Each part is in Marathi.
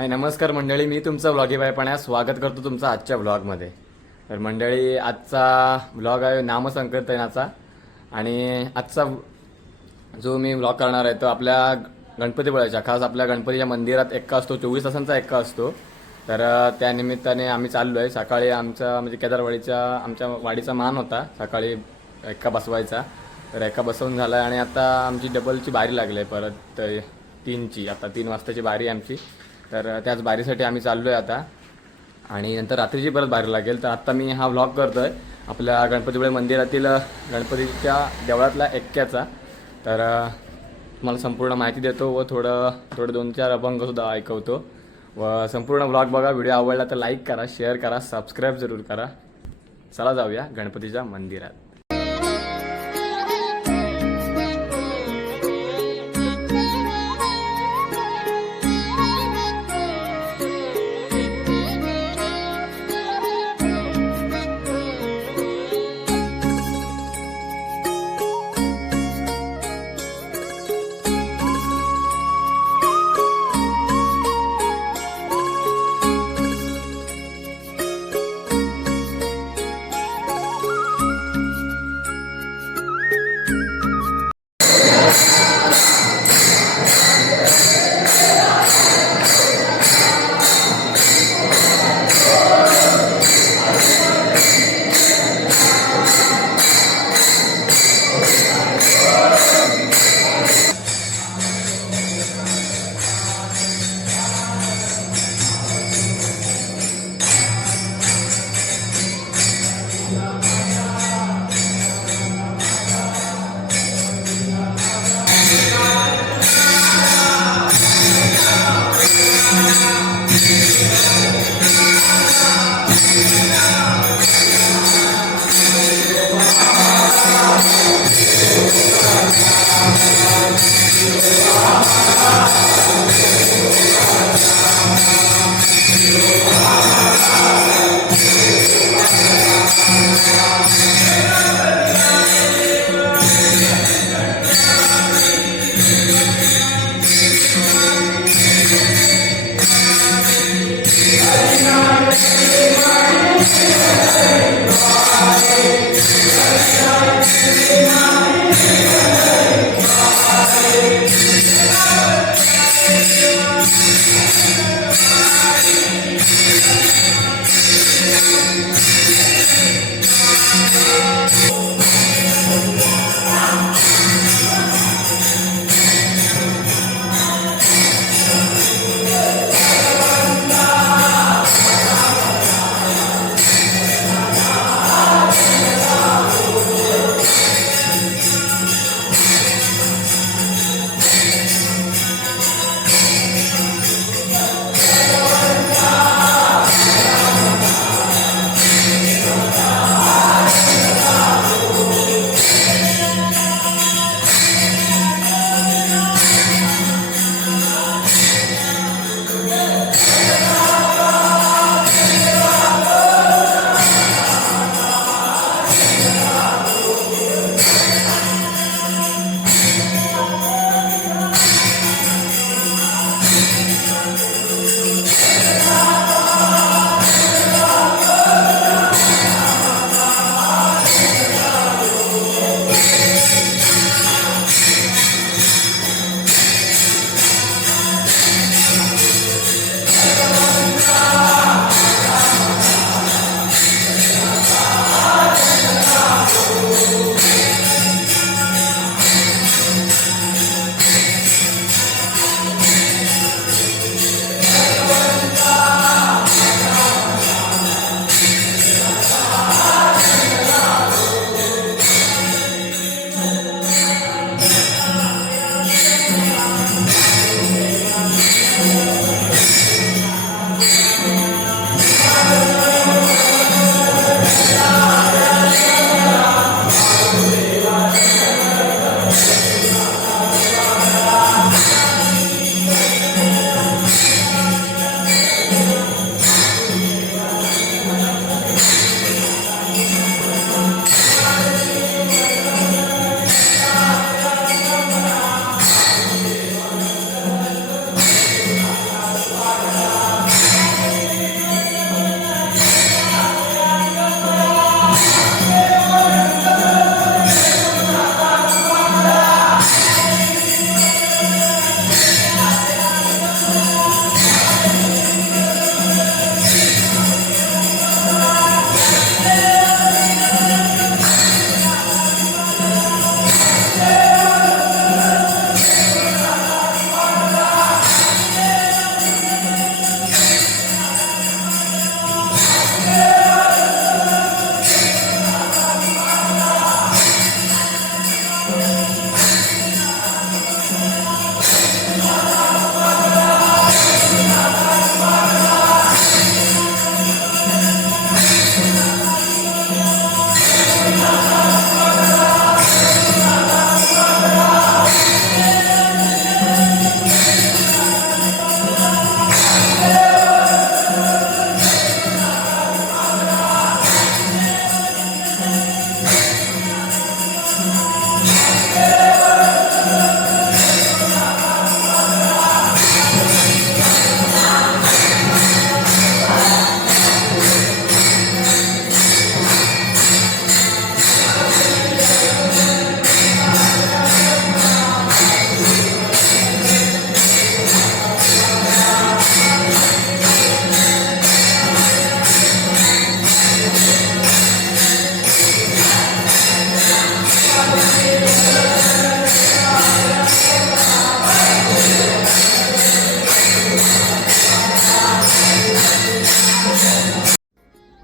हाय नमस्कार मंडळी, मी तुमचा व्लॉगी बायपणा स्वागत करतो तुमचं आजच्या व्लॉगमध्ये. तर मंडळी, आजचा व्लॉग आहे नामसंकीर्तनाचा. आणि आजचा जो मी व्लॉग करणार आहे तो आपल्या गणपतीपुळ्याच्या, खास आपल्या गणपतीच्या मंदिरात एक्का असतो, 24 तासांचा एक्का असतो. तर त्या निमित्ताने आम्ही चाललो आहे. सकाळी आमचा म्हणजे केदारवाडीच्या आमच्या वाडीचा मान होता सकाळी एक्का बसवायचा. तर एक्का बसवून झाला आहे आणि आता आमची डबलची बारी लागली आहे परत 3ची. आता 3 वाजताची बारी आहे आमची. तर त्याच बारीसाठी आम्ही चाललो आहे आता. आणि नंतर रात्रीची परत बारी लागेल. तर आत्ता मी हा व्लॉग करतो आहे आपल्या गणपतीपुळे मंदिरातील गणपतीच्या देवळातला एक्क्याचा. तर तुम्हाला संपूर्ण माहिती देतो व थोडं 2-4 अभंगसुद्धा ऐकवतो. व संपूर्ण व्लॉग बघा. व्हिडिओ आवडला तर लाईक करा, शेअर करा, सबस्क्राईब जरूर करा. चला जाऊया गणपतीच्या मंदिरात.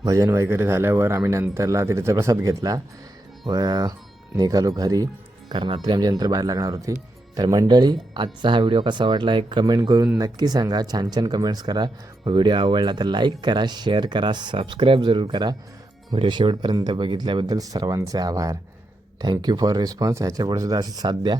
भजन वगैरे झाल्यावर आम्ही नंतरला तीर्थप्रसाद घेतला व निघालो घरी, कारण रात्री आमची नंतर बाहेर लागणार होती. तर मंडळी, आजचा हा व्हिडिओ कसा वाटला एक कमेंट करून नक्की सांगा. छान छान कमेंट्स करा. व्हिडिओ आवडला तर लाईक करा, शेअर करा, सबस्क्राईब जरूर करा. व्हिडिओ शेवटपर्यंत बघितल्याबद्दल सर्वांचे आभार. Thank you for response. ह्याच्यापुढे सुद्धा अशी साथ द्या.